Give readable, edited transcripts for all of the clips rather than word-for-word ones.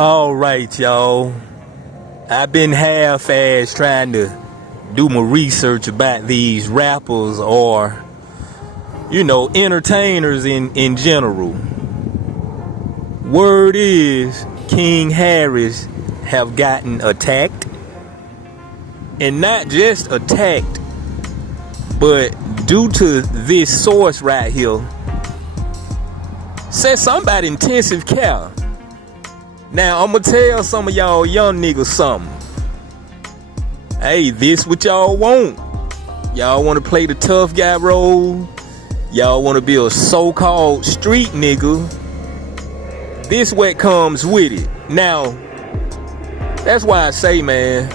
All right, y'all. I've been half-assed trying to do my research about these rappers or, entertainers in general. Word is King Harris have gotten attacked. And not just attacked, but due to this source right here, said something about intensive care. Now, I'm going to tell some of y'all young niggas something. Hey, this what y'all want. Y'all want to play the tough guy role. Y'all want to be a so-called street nigga. This what comes with it. Now, that's why I say, man,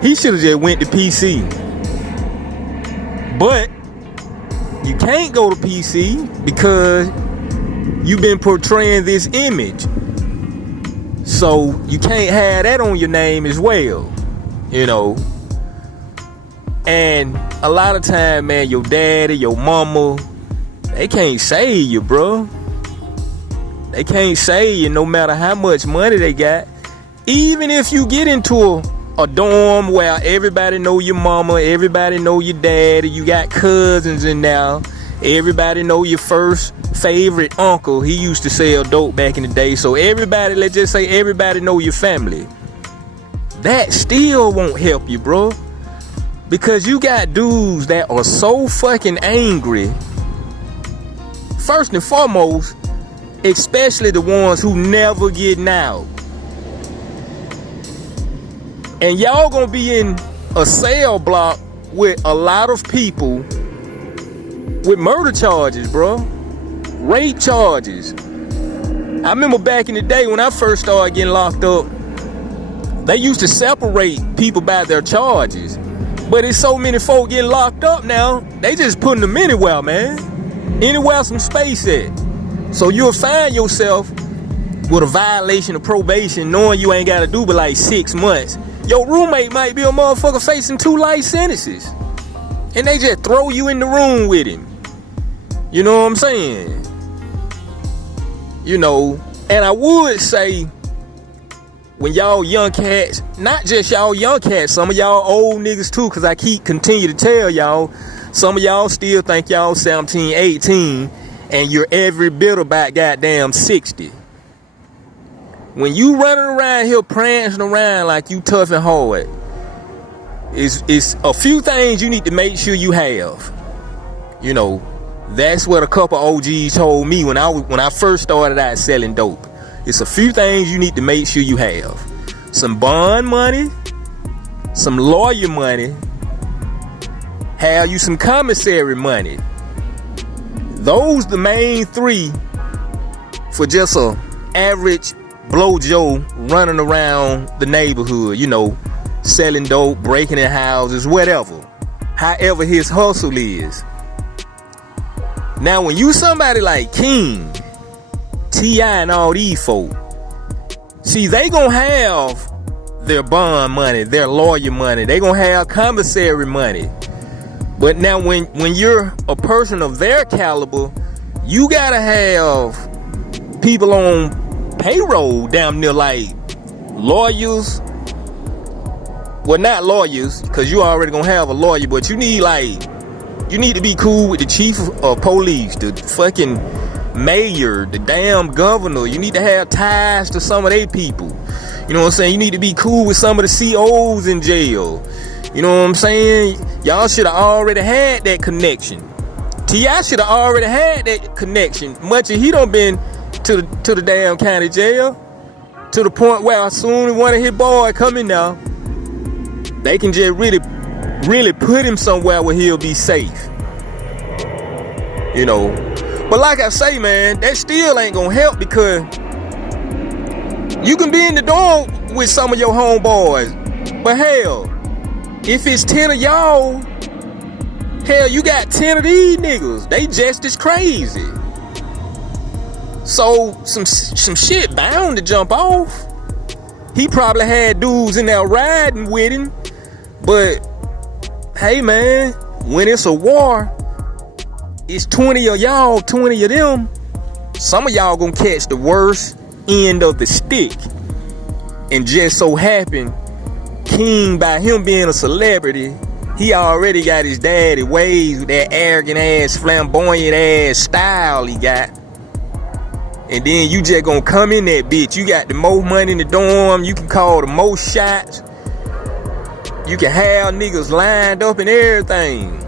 he should have just went to PC. But you can't go to PC because you've been portraying this image. So you can't have that on your name as well. And a lot of time, man, your daddy, your mama, they can't save you, bro. They can't save you no matter how much money they got. Even if you get into a dorm where everybody know your mama, everybody know your daddy, you got cousins in there, everybody know your first favorite uncle. He used to sell dope back in the day. So everybody, let's just say everybody know your family. That still won't help you, bro. Because you got dudes that are so fucking angry. First and foremost, especially the ones who never get out. And y'all gonna be in a cell block with a lot of people with murder charges, bro. Rape charges. I remember back in the day when I first started getting locked up, they used to separate people by their charges. But it's so many folk getting locked up now, they just putting them anywhere, man. Anywhere some space at. So you'll find yourself with a violation of probation knowing you ain't gotta do but like 6 months. Your roommate might be a motherfucker facing 2 life sentences. And they just throw you in the room with him. You know what I'm saying? And I would say, when y'all young cats, not just y'all young cats, some of y'all old niggas too, because I continue to tell y'all, some of y'all still think y'all 17, 18, and you're every bit about goddamn 60. When you running around here prancing around like you tough and hard, it's a few things you need to make sure you have. That's what a couple OGs told me when I first started out selling dope. It's a few things you need to make sure you have. Some bond money, some lawyer money, have you some commissary money. Those the main 3 for just a average blow Joe running around the neighborhood, selling dope, breaking in houses, whatever. However his hustle is. Now when you somebody like King, T.I. and all these folk, see, they gonna have their bond money, their lawyer money, they gonna have commissary money. But now when you're a person of their caliber, you gotta have people on payroll damn near like lawyers. Well, not lawyers, because you already gonna have a lawyer, but you need to be cool with the chief of police, the fucking mayor, the damn governor. You need to have ties to some of their people. You know what I'm saying? You need to be cool with some of the COs in jail. You know what I'm saying? Y'all should have already had that connection. T.I. should have already had that connection. Much as he done been to the damn county jail, to the point where as soon as one of his boys come in now, they can just really put him somewhere where he'll be safe. But like I say, man, that still ain't gonna help, because you can be in the dorm with some of your homeboys, but hell, if it's 10 of y'all, hell, you got 10 of these niggas. They just as crazy. So some shit bound to jump off. He probably had dudes in there riding with him, but hey, man, when it's a war, it's 20 of y'all, 20 of them. Some of y'all gonna catch the worst end of the stick. And just so happened, King, by him being a celebrity, he already got his daddy ways with that arrogant ass, flamboyant ass style he got. And then you just gonna come in that bitch. You got the most money in the dorm. You can call the most shots. You can have niggas lined up and everything.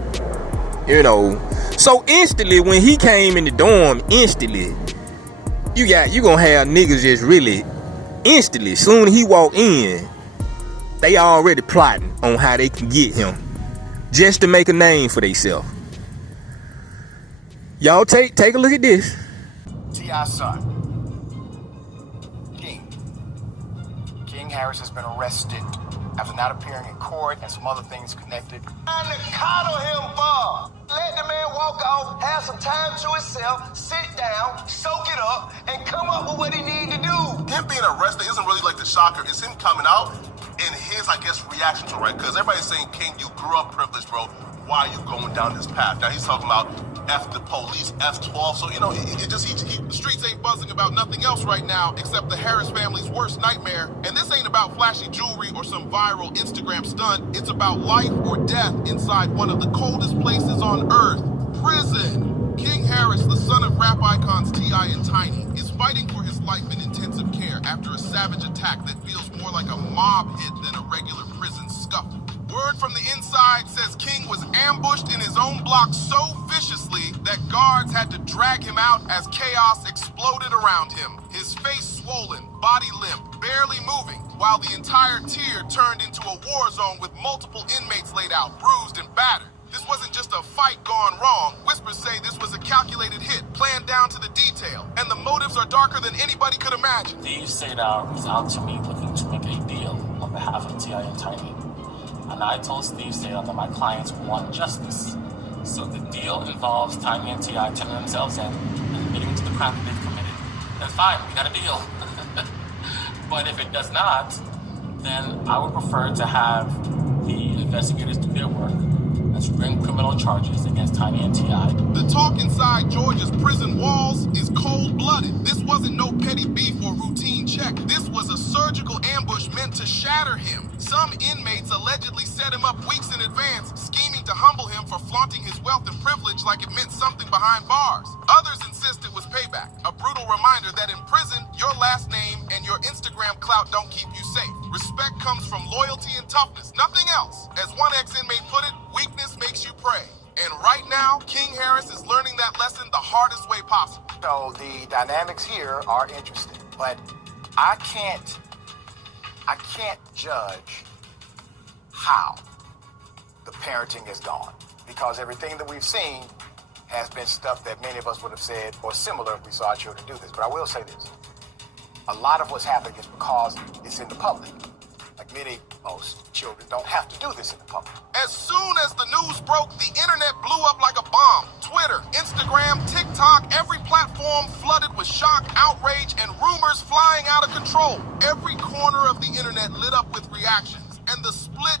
You know. So instantly, when he came in the dorm, instantly, you gonna have niggas just really instantly. Soon as he walk in, they already plotting on how they can get him, just to make a name for themselves. Y'all take a look at this. T.I.'s son, King Harris has been arrested after not appearing in court and some other things connected. Trying to coddle him for. Let the man walk off, have some time to himself, sit down, soak it up, and come up with what he need to do. Him being arrested isn't really like the shocker. It's him coming out and his, I guess, reaction to it, right? Because everybody's saying, King, you grew up privileged, bro. Why are you going down this path? Now he's talking about F the police, F12. So, you know, the streets ain't buzzing about nothing else right now except the Harris family's worst nightmare. And this ain't about flashy jewelry or some viral Instagram stunt. It's about life or death inside one of the coldest places on earth, prison. King Harris, the son of rap icons T.I. and Tiny, is fighting for his life in intensive care after a savage attack that feels more like a mob hit than a regular prison scuffle. Word from the inside says King was ambushed in his own block so viciously that guards had to drag him out as chaos exploded around him. His face swollen, body limp, barely moving, while the entire tier turned into a war zone with multiple inmates laid out, bruised and battered. This wasn't just a fight gone wrong. Whispers say this was a calculated hit, planned down to the detail, and the motives are darker than anybody could imagine. Steve Sadar was out to me looking to make a deal on behalf of T.I. and Tiny. And I told Steve Sadar that my clients want justice. So the deal involves Tiny and T.I. turning themselves in and admitting to the crime that they've committed. Then fine, we got a deal. But if it does not, then I would prefer to have the investigators do their work and to bring criminal charges against Tiny and T.I. The talk inside Georgia's prison walls is cold-blooded. This wasn't no petty beef or routine check. This was a surgical ambush meant to shatter him. Some inmates allegedly set him up weeks in advance, scheming to humble him for flaunting his wealth and privilege like it meant something behind bars. Others insist it was payback, a brutal reminder that in prison, your last name and your Instagram clout don't keep you safe. Respect comes from loyalty and toughness, nothing else. As one ex-inmate put it, weakness makes you pray. And right now, King Harris is learning that lesson the hardest way possible. So the dynamics here are interesting, but I can't judge how the parenting has gone, because everything that we've seen has been stuff that many of us would have said or similar if we saw our children do this. But I will say this. A lot of what's happening is because it's in the public. Like most children don't have to do this in the public. As soon as the news broke, the internet blew up like a bomb. Twitter, Instagram, TikTok, every platform flooded with shock, outrage, and rumors flying out of control. Every corner of the internet lit up with reactions. And the split